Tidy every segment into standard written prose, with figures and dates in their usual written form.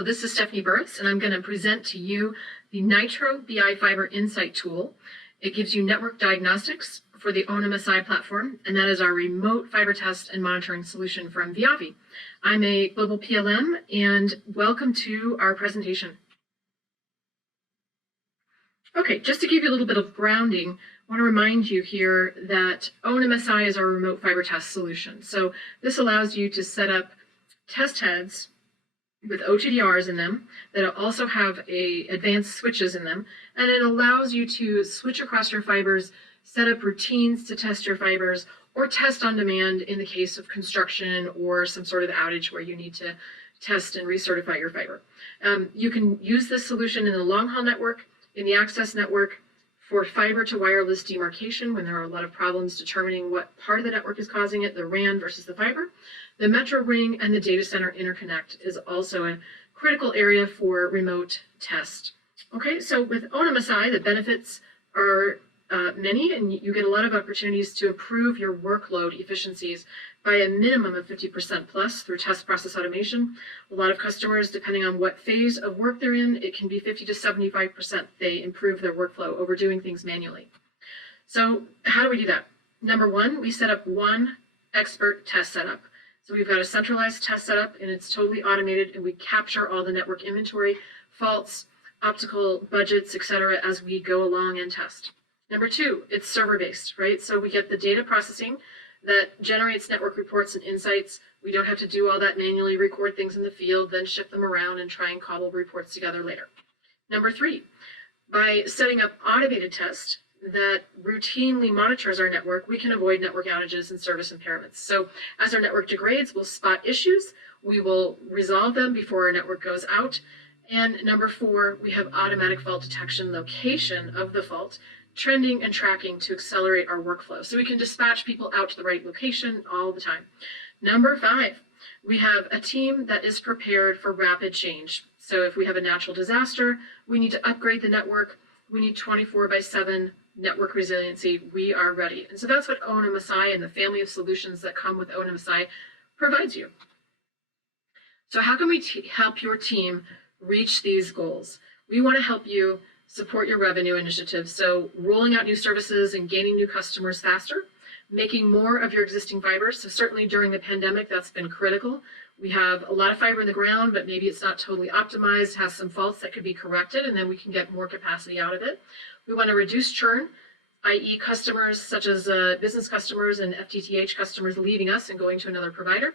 Hello, this is Stephanie Burris, and I'm going to present to you the NITRO BI Fiber Insight tool. It gives you network diagnostics for the OwnMSi platform, and that is our remote fiber test and monitoring solution from VIAVI. I'm a global PLM, and welcome to our presentation. Okay, just to give you a little bit of grounding, I want to remind you here that OwnMSi is our remote fiber test solution. So this allows you to set up test heads with OTDRs in them that also have advanced switches in them, and it allows you to switch across your fibers, set up routines to test your fibers, or test on demand in the case of construction or some sort of outage where you need to test and recertify your fiber. You can use this solution in the long-haul network, in the access network, for fiber to wireless demarcation when there are a lot of problems determining what part of the network is causing it, the RAN versus the fiber. The metro ring and the data center interconnect is also a critical area for remote test. Okay, so with OwnMSi, the benefits are many, and you get a lot of opportunities to improve your workload efficiencies by a minimum of 50% plus through test process automation. A lot of customers, depending on what phase of work they're in, it can be 50 to 75% they improve their workflow over doing things manually. So how do we do that? Number one, we set up one expert test setup. So we've got a centralized test setup, and it's totally automated, and we capture all the network inventory, faults, optical budgets, etc., as we go along and test. Number two, it's server-based, right? So we get the data processing that generates network reports and insights. We don't have to do all that manually, record things in the field, then ship them around and try and cobble reports together later. Number three, by setting up automated test that routinely monitors our network, we can avoid network outages and service impairments. So as our network degrades, we'll spot issues, we will resolve them before our network goes out. And number four, we have automatic fault detection, location of the fault, trending and tracking to accelerate our workflow. So we can dispatch people out to the right location all the time. Number five, we have a team that is prepared for rapid change. So if we have a natural disaster, we need to upgrade the network, we need 24/7 network resiliency, we are ready. And so that's what OwnMSi and the family of solutions that come with OwnMSi provides you. So how can we help your team reach these goals? We want to help you support your revenue initiatives, so rolling out new services and gaining new customers faster, making more of your existing fibers. So certainly during the pandemic, that's been critical. We have a lot of fiber in the ground, but maybe it's not totally optimized, has some faults that could be corrected, and then we can get more capacity out of it. We want to reduce churn, i.e. customers such as business customers and FTTH customers leaving us and going to another provider.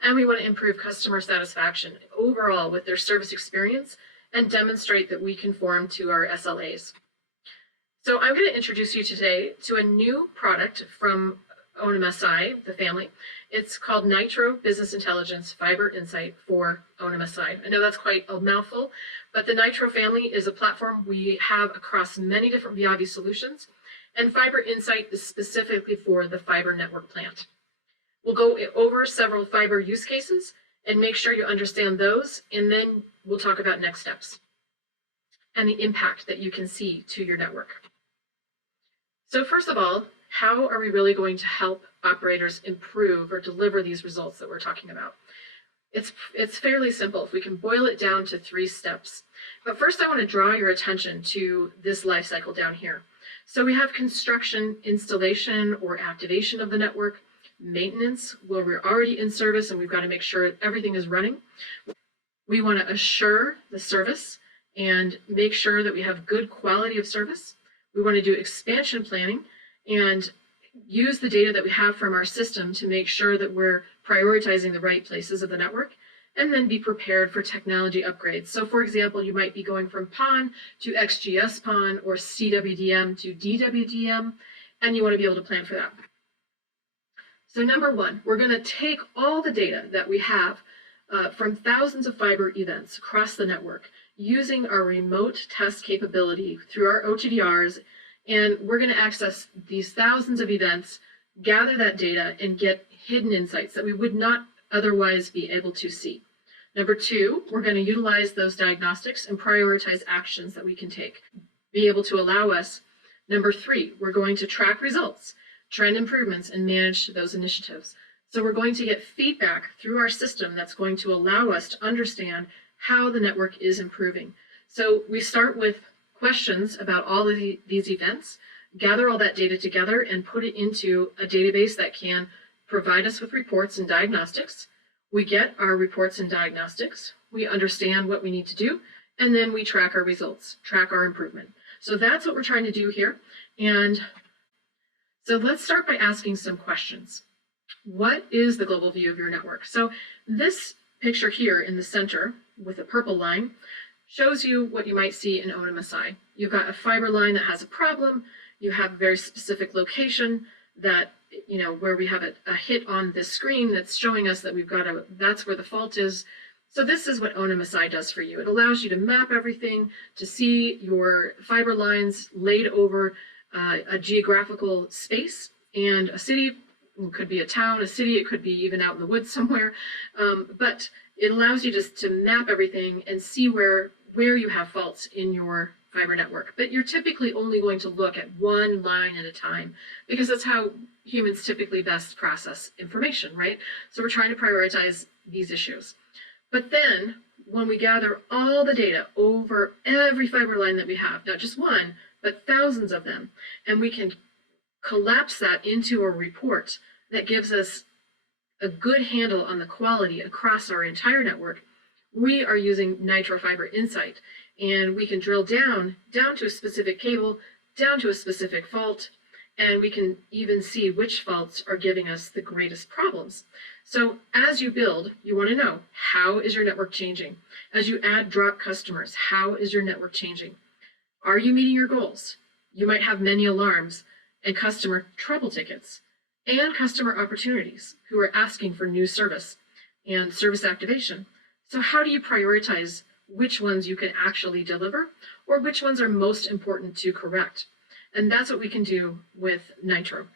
And we want to improve customer satisfaction overall with their service experience and demonstrate that we conform to our SLAs. So I'm going to introduce you today to a new product from OwnMSi, the family. It's called NITRO Business Intelligence Fiber Insight for OwnMSi. I know that's quite a mouthful, but the NITRO family is a platform we have across many different VIAVI solutions, and Fiber Insight is specifically for the fiber network plant. We'll go over several fiber use cases and make sure you understand those, and then we'll talk about next steps and the impact that you can see to your network. So first of all, how are we really going to help operators improve or deliver these results that we're talking about? It's fairly simple if we can boil it down to 3 steps. But first I want to draw your attention to this life cycle down here. So we have construction, installation, or activation of the network, maintenance, where we're already in service and we've got to make sure everything is running. We want to assure the service and make sure that we have good quality of service. We want to do expansion planning and use the data that we have from our system to make sure that we're prioritizing the right places of the network, and then be prepared for technology upgrades. So for example, you might be going from PON to xgs-pon or CWDM to DWDM, and you want to be able to plan for that. So number one, we're going to take all the data that we have from thousands of fiber events across the network using our remote test capability through our OTDRs, and we're going to access these thousands of events, gather that data, and get hidden insights that we would not otherwise be able to see. Number two, we're going to utilize those diagnostics and prioritize actions that we can take, be able to allow us. Number three, we're going to track results, trend improvements, and manage those initiatives. So we're going to get feedback through our system that's going to allow us to understand how the network is improving. So we start with questions about all of these events, gather all that data together and put it into a database that can provide us with reports and diagnostics. We get our reports and diagnostics, we understand what we need to do, and then we track our results, track our improvement. So that's what we're trying to do here. And so let's start by asking some questions. What is the global view of your network? So this picture here in the center with a purple line shows you what you might see in ONMSi. You've got a fiber line that has a problem. You have a very specific location that, where we have a hit on this screen that's showing us that that's where the fault is. So this is what OwnMSi does for you. It allows you to map everything, to see your fiber lines laid over a geographical space, and a city. It could be a town, a city, it could be even out in the woods somewhere. But it allows you just to map everything and see where you have faults in your fiber network. But you're typically only going to look at one line at a time, because that's how humans typically best process information, right? So we're trying to prioritize these issues. But then when we gather all the data over every fiber line that we have, not just one, but thousands of them, and we can collapse that into a report that gives us a good handle on the quality across our entire network, we are using NITRO Fiber Insight. And we can drill down to a specific cable, down to a specific fault, and we can even see which faults are giving us the greatest problems. So as you build, you want to know, how is your network changing? As you add drop customers, how is your network changing? Are you meeting your goals? You might have many alarms and customer trouble tickets and customer opportunities who are asking for new service and service activation. So how do you prioritize which ones you can actually deliver, or which ones are most important to correct? And that's what we can do with NITRO.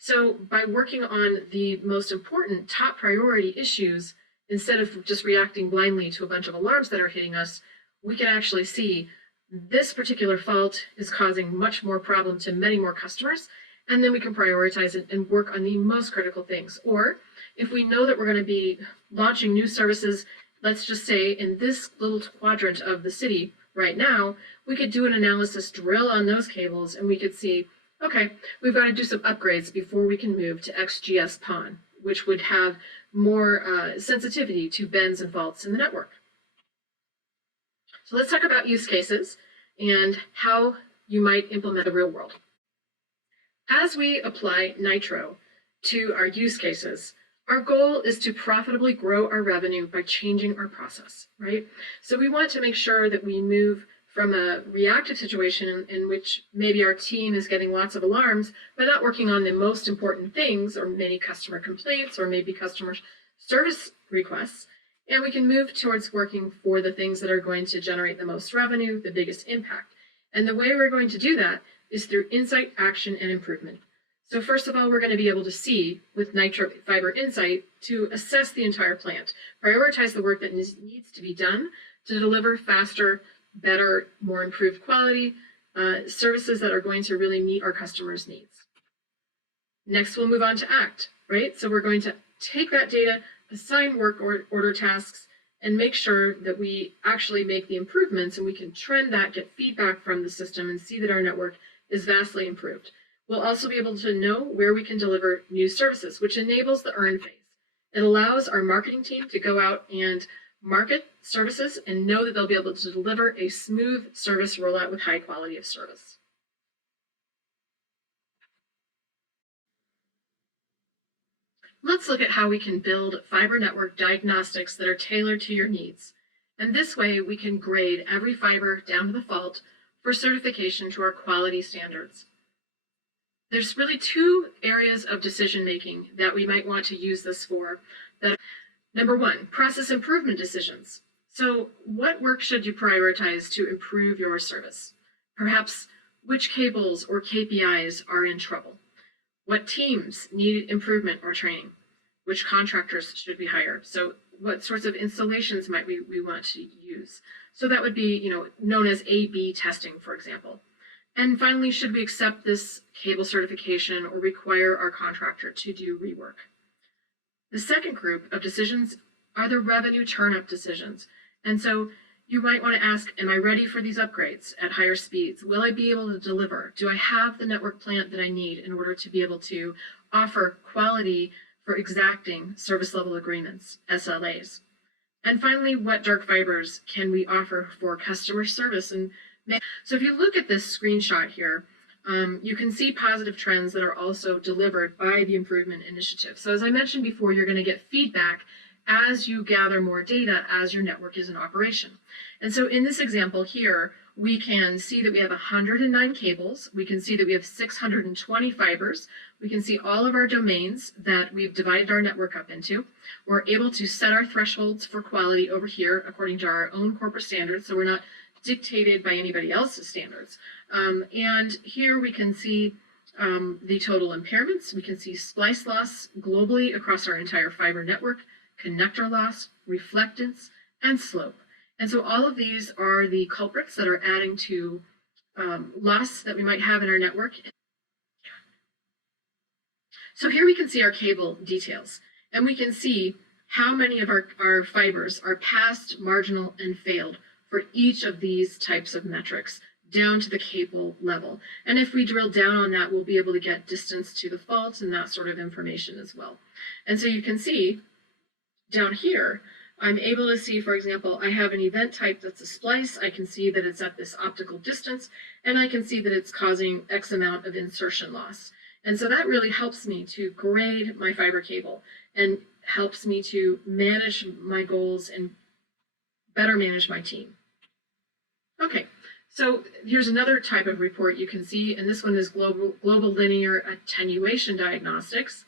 So by working on the most important top priority issues, instead of just reacting blindly to a bunch of alarms that are hitting us, we can actually see this particular fault is causing much more problem to many more customers, and then we can prioritize it and work on the most critical things. Or if we know that we're going to be launching new services, let's just say in this little quadrant of the city right now, we could do an analysis drill on those cables, and we could see, okay, we've got to do some upgrades before we can move to xgs-pon, which would have more sensitivity to bends and faults in the network. So let's talk about use cases and how you might implement the real world. As we apply NITRO to our use cases, our goal is to profitably grow our revenue by changing our process, right? So we want to make sure that we move from a reactive situation in which maybe our team is getting lots of alarms, but not working on the most important things, or many customer complaints, or maybe customer service requests. And we can move towards working for the things that are going to generate the most revenue, the biggest impact. And the way we're going to do that is through insight, action, and improvement. So first of all, we're going to be able to see with NITRO Fiber Insight to assess the entire plant, prioritize the work that needs to be done to deliver faster, better, more improved quality services that are going to really meet our customers' needs. Next, we'll move on to act, right? So we're going to take that data, assign work order tasks, and make sure that we actually make the improvements, and we can trend that, get feedback from the system, and see that our network is vastly improved. We'll also be able to know where we can deliver new services, which enables the earn phase. It allows our marketing team to go out and market services and know that they'll be able to deliver a smooth service rollout with high quality of service. Let's look at how we can build fiber network diagnostics that are tailored to your needs. And this way we can grade every fiber down to the fault for certification to our quality standards. There's really two areas of decision making that we might want to use this for. Number one, process improvement decisions. So what work should you prioritize to improve your service? Perhaps which cables or KPIs are in trouble? What teams need improvement or training? Which contractors should we hire? So what sorts of installations might we want to use? So that would be, known as A/B testing, for example. And finally, should we accept this cable certification or require our contractor to do rework? The second group of decisions are the revenue turn-up decisions. And so you might want to ask, am I ready for these upgrades at higher speeds? Will I be able to deliver? Do I have the network plant that I need in order to be able to offer quality for exacting service level agreements, SLAs? And finally, what dark fibers can we offer for customer service? So if you look at this screenshot here, you can see positive trends that are also delivered by the improvement initiative. So as I mentioned before, you're going to get feedback as you gather more data as your network is in operation. And so in this example here, we can see that we have 109 cables. We can see that we have 620 fibers. We can see all of our domains that we've divided our network up into. We're able to set our thresholds for quality over here according to our own corporate standards, so we're not dictated by anybody else's standards. And here we can see the total impairments. We can see splice loss globally across our entire fiber network, connector loss, reflectance, and slope. And so all of these are the culprits that are adding to loss that we might have in our network. So here we can see our cable details, and we can see how many of our fibers are passed, marginal, and failed for each of these types of metrics down to the cable level. And if we drill down on that, we'll be able to get distance to the fault and that sort of information as well. And so you can see down here, I'm able to see, for example, I have an event type that's a splice. I can see that it's at this optical distance, and I can see that it's causing X amount of insertion loss. And so that really helps me to grade my fiber cable and helps me to manage my goals and better manage my team. Okay, so here's another type of report you can see, and this one is global linear attenuation diagnostics.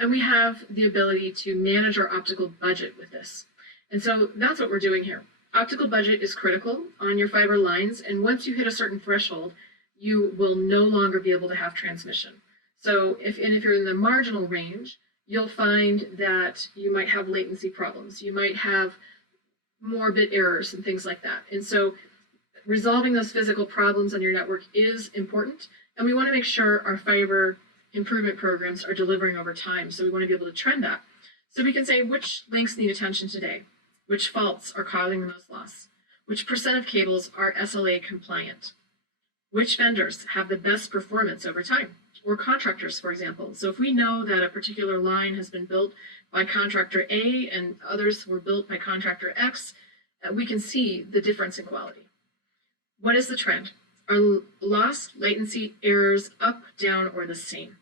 And we have the ability to manage our optical budget with this. And so that's what we're doing here. Optical budget is critical on your fiber lines, and once you hit a certain threshold, you will no longer be able to have transmission. So if you're in the marginal range, you'll find that you might have latency problems. You might have more bit errors and things like that. And so resolving those physical problems on your network is important, and we want to make sure our fiber improvement programs are delivering over time. So we want to be able to trend that. So we can say which links need attention today, which faults are causing the most loss, which percent of cables are SLA compliant, which vendors have the best performance over time, or contractors, for example. So if we know that a particular line has been built by contractor A and others were built by contractor X, we can see the difference in quality. What is the trend? Are loss, latency, errors up, down, or the same?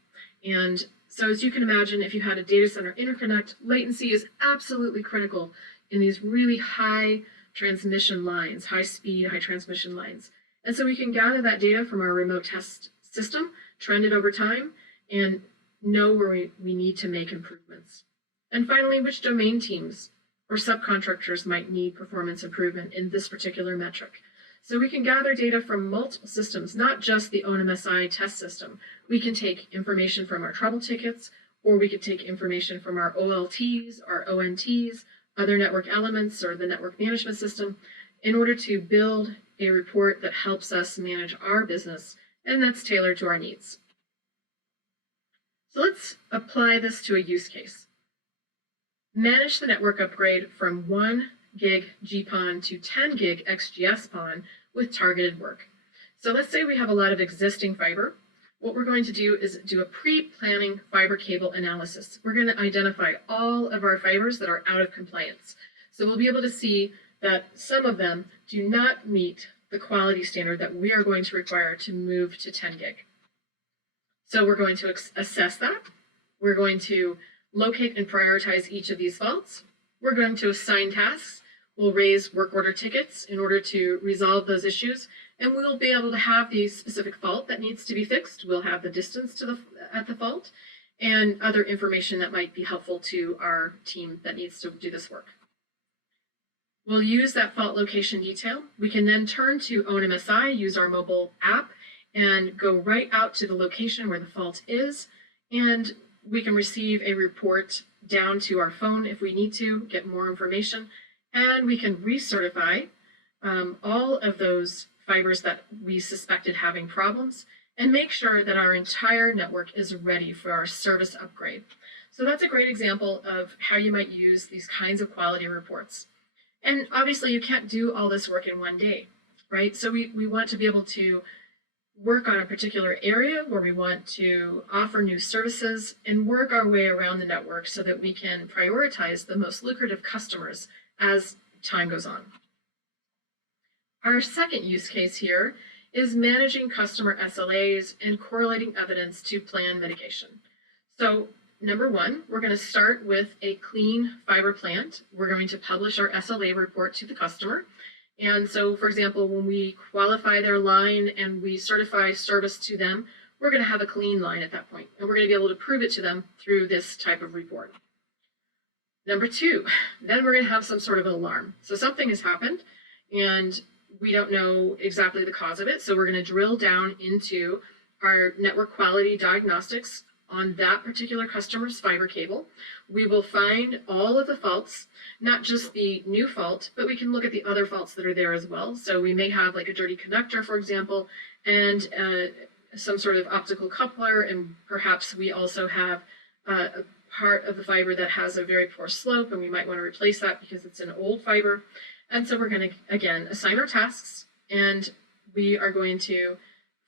And so as you can imagine, if you had a data center interconnect, latency is absolutely critical in these really high transmission lines, high speed, high transmission lines. And so we can gather that data from our remote test system, trend it over time, and know where we need to make improvements. And finally, which domain teams or subcontractors might need performance improvement in this particular metric. So we can gather data from multiple systems, not just the ONMSi test system. We can take information from our trouble tickets, or we could take information from our OLTs, our ONTs, other network elements, or the network management system, in order to build a report that helps us manage our business, and that's tailored to our needs. So let's apply this to a use case. Manage the network upgrade from 1 gig GPON to 10 gig XGS-pon with targeted work. So let's say we have a lot of existing fiber. What we're going to do is do a pre-planning fiber cable analysis. We're going to identify all of our fibers that are out of compliance. So we'll be able to see that some of them do not meet the quality standard that we are going to require to move to 10 gig. So we're going to assess that. We're going to locate and prioritize each of these faults. We're going to assign tasks. We'll raise work order tickets in order to resolve those issues, and we'll be able to have the specific fault that needs to be fixed. We'll have the distance at the fault and other information that might be helpful to our team that needs to do this work. We'll use that fault location detail. We can then turn to OwnMSi, use our mobile app, and go right out to the location where the fault is, and we can receive a report down to our phone if we need to get more information, and we can recertify all of those fibers that we suspected having problems and make sure that our entire network is ready for our service upgrade. So that's a great example of how you might use these kinds of quality reports. And obviously you can't do all this work in one day, right? So we want to be able to work on a particular area where we want to offer new services and work our way around the network so that we can prioritize the most lucrative customers as time goes on. Our second use case here is managing customer SLAs and correlating evidence to plan mitigation. So number one, we're going to start with a clean fiber plant. We're going to publish our SLA report to the customer. And so, for example, when we qualify their line and we certify service to them, we're going to have a clean line at that point, and we're going to be able to prove it to them through this type of report. Number two, then we're going to have some sort of an alarm. So something has happened, and we don't know exactly the cause of it, so we're going to drill down into our network quality diagnostics on that particular customer's fiber cable. We will find all of the faults, not just the new fault, but we can look at the other faults that are there as well. So we may have like a dirty connector, for example, and some sort of optical coupler, and perhaps we also have a part of the fiber that has a very poor slope, and we might want to replace that because it's an old fiber. And so we're going to, again, assign our tasks, and we are going to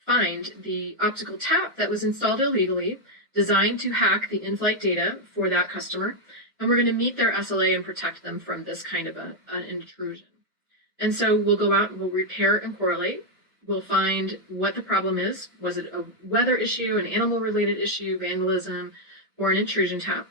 find the optical tap that was installed illegally, designed to hack the in-flight data for that customer, and we're going to meet their SLA and protect them from this kind of an intrusion. And so we'll go out and we'll repair and correlate. We'll find what the problem is. Was it a weather issue, an animal-related issue, vandalism, or an intrusion tap?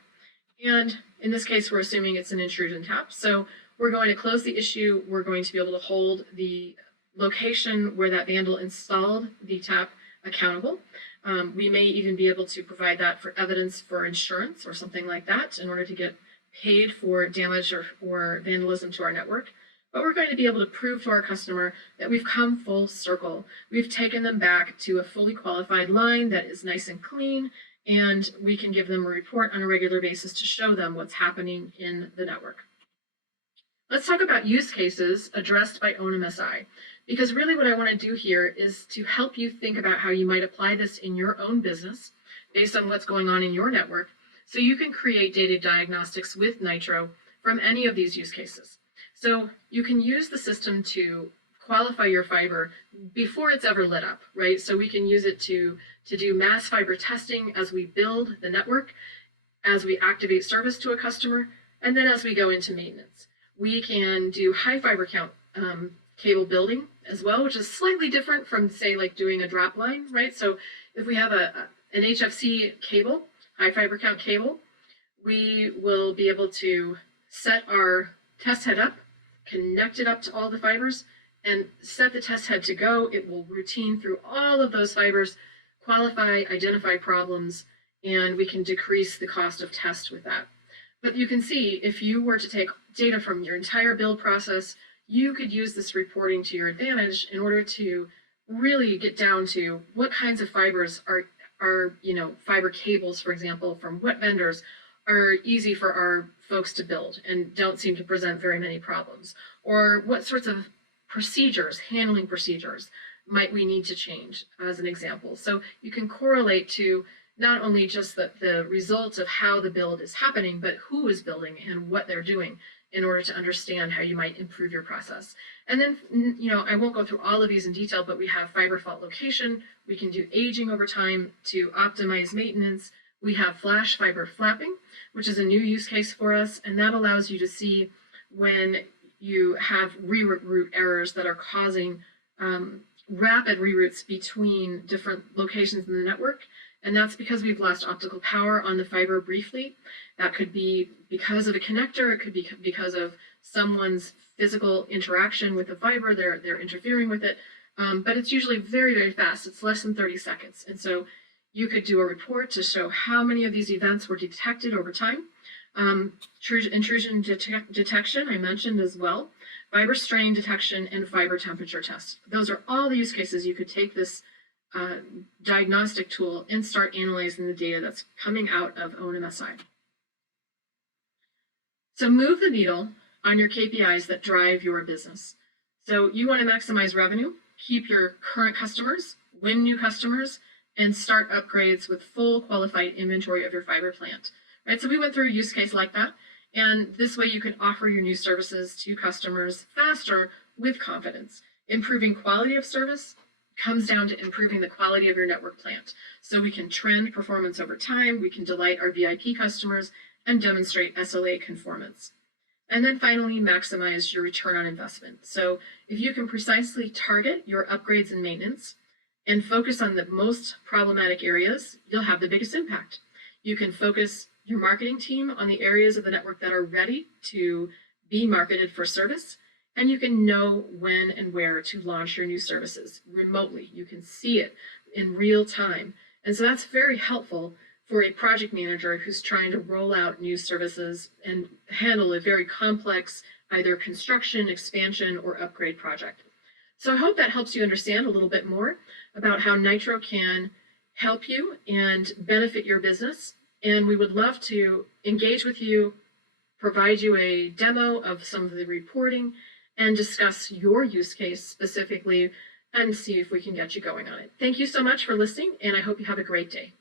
And in this case, we're assuming it's an intrusion tap. So we're going to close the issue. We're going to be able to hold the location where that vandal installed the tap accountable. We may even be able to provide that for evidence for insurance or something like that in order to get paid for damage or vandalism to our network. But we're going to be able to prove to our customer that we've come full circle. We've taken them back to a fully qualified line that is nice and clean, and we can give them a report on a regular basis to show them what's happening in the network. Let's talk about use cases addressed by OwnMSi, because really what I want to do here is to help you think about how you might apply this in your own business based on what's going on in your network, so you can create data diagnostics with Nitro from any of these use cases. So you can use the system to qualify your fiber before it's ever lit up, right? So we can use it to do mass fiber testing as we build the network, as we activate service to a customer, and then as we go into maintenance. We can do high fiber count cable building as well, which is slightly different from, say, like doing a drop line, right? So if we have an HFC cable, high fiber count cable, we will be able to set our test head up, connect it up to all the fibers, and set the test head to go. It will routine through all of those fibers, qualify, identify problems, and we can decrease the cost of test with that. But you can see, if you were to take data from your entire build process, you could use this reporting to your advantage in order to really get down to what kinds of fibers are fiber cables, for example, from what vendors are easy for our folks to build and don't seem to present very many problems, or what sorts of procedures, handling procedures, might we need to change, as an example. So you can correlate to not only just the results of how the build is happening, but who is building and what they're doing in order to understand how you might improve your process. And then, I won't go through all of these in detail, but we have fiber fault location. We can do aging over time to optimize maintenance. We have flash fiber flapping, which is a new use case for us, and that allows you to see when you have reroute errors that are causing rapid reroutes between different locations in the network. And that's because we've lost optical power on the fiber briefly. That could be because of a connector. It could be because of someone's physical interaction with the fiber. They're interfering with it. But it's usually very, very fast. It's less than 30 seconds. And so you could do a report to show how many of these events were detected over time. Intrusion detection, I mentioned as well. Fiber strain detection and fiber temperature test. Those are all the use cases you could take this diagnostic tool and start analyzing the data that's coming out of ONMSi. So move the needle on your KPIs that drive your business. So you want to maximize revenue, keep your current customers, win new customers, and start upgrades with full qualified inventory of your fiber plant. Right? So we went through a use case like that, And this way you can offer your new services to customers faster with confidence. Improving quality of service comes down to improving the quality of your network plant. So we can trend performance over time, we can delight our VIP customers, and demonstrate SLA conformance. And then finally, maximize your return on investment. So if you can precisely target your upgrades and maintenance and focus on the most problematic areas, you'll have the biggest impact. You can focus your marketing team on the areas of the network that are ready to be marketed for service, and you can know when and where to launch your new services remotely. You can see it in real time. And so that's very helpful for a project manager who's trying to roll out new services and handle a very complex, either construction, expansion, or upgrade project. So I hope that helps you understand a little bit more about how NITRO can help you and benefit your business. And we would love to engage with you, provide you a demo of some of the reporting, and discuss your use case specifically and see if we can get you going on it. Thank you so much for listening, and I hope you have a great day.